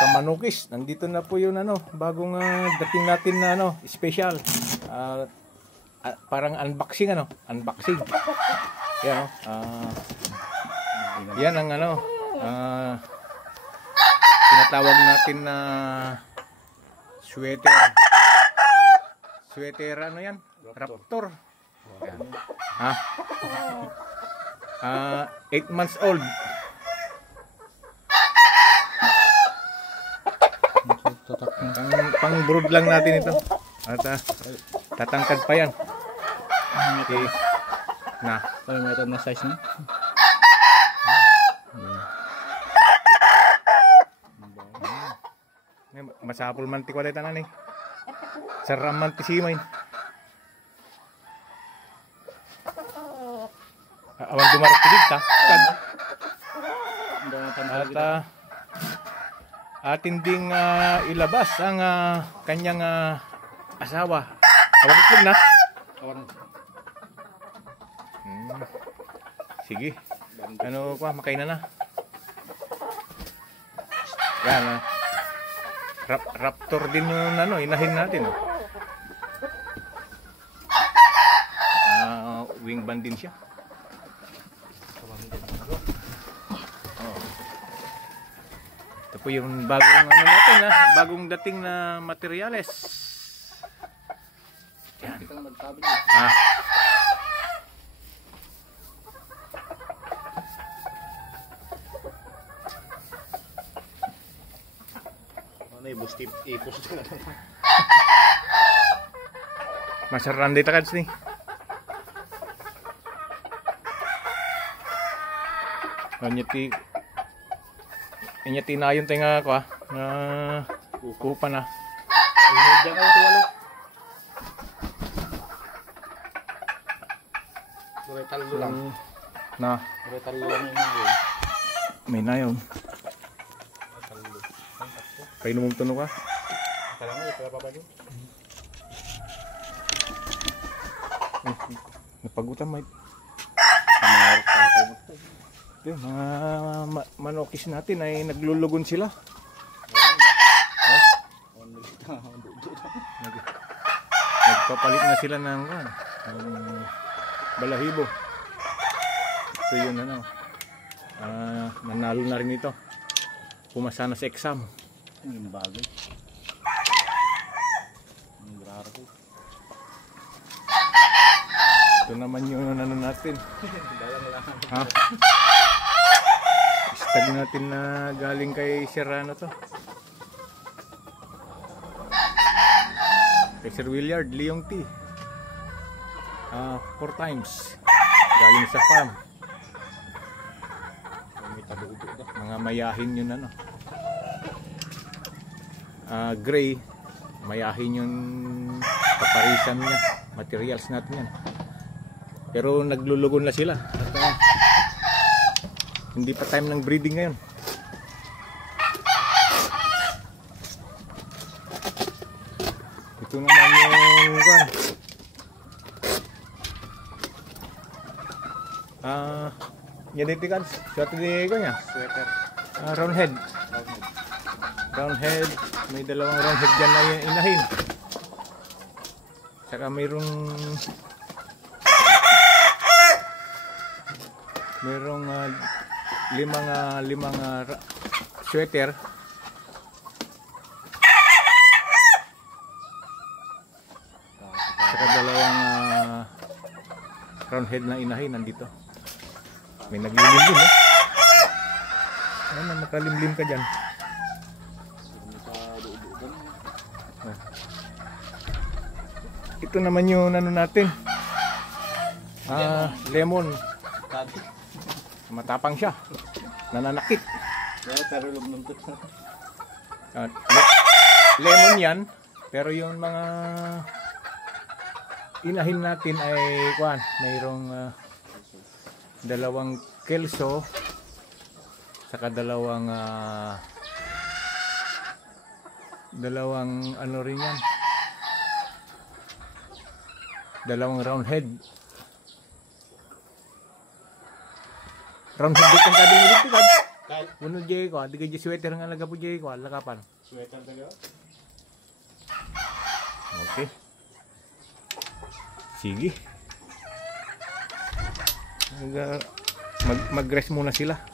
Kamanukis. Nandito na po yung bagong dating natin na special. Parang unboxing unboxing. Yan yan ang tinatawag natin na sweater. Sweater yan? Raptor. Yan. 8 months old. Pang brood lang natin ito. At tatangkad pa yan. Okay. Na. May ito na size na. Masapol man ti kwalita na ni. Saram man ti simain. Awan dumarap ti dita. At atin ding ilabas ang kanyang asawa. Awan itlog na. Sige. Makain na. Yan. Raptor din yung inahin natin. Wing band din siya. Ito po yung bagong natin, bagong dating na materyales. Yan. Masaran dito kads ni. Anyati na yun tinga ko na kupa na. Na. May na yun. Kayo namang tunog ka? Napagutan may mga manokis natin ay naglulugon sila. Nagpapalit na sila ng balahibo. Ito yun nanalo na rin ito. Pumasa na sa exam. Yung bagay. Ito naman yung natin. Stag natin na galing kay Serrano to. Kay Sir Willard Leong T. 4 times. Galing sa farm. Mga mayahin yun gray, mayahin yung kaparisan niya, materials natin yan. Pero naglulugon na sila. At, hindi pa time ng breeding ngayon. Ito naman yung yan suwerte di ko niya. Sweater. Round head. Round head. May dalawang round head dyan na inahin. Saka mayroong limang sweater. Saka dalawang round head na inahin nandito. May naglilimlim makalimlim ka dyan. Ito naman yung natin. Lemon. Matapang siya. Nananakit. Lemon yan. Pero yung mga inahin natin ay mayroong dalawang kelso. Saka dalawang rin yan. Dalawang round head. Round head dito ang kading ulit. Kahit Uno jay ko, di ka jay sweater nga laga po jay ko, lakapan. sweater talaga. Okay. Sige. Mag-rest muna sila.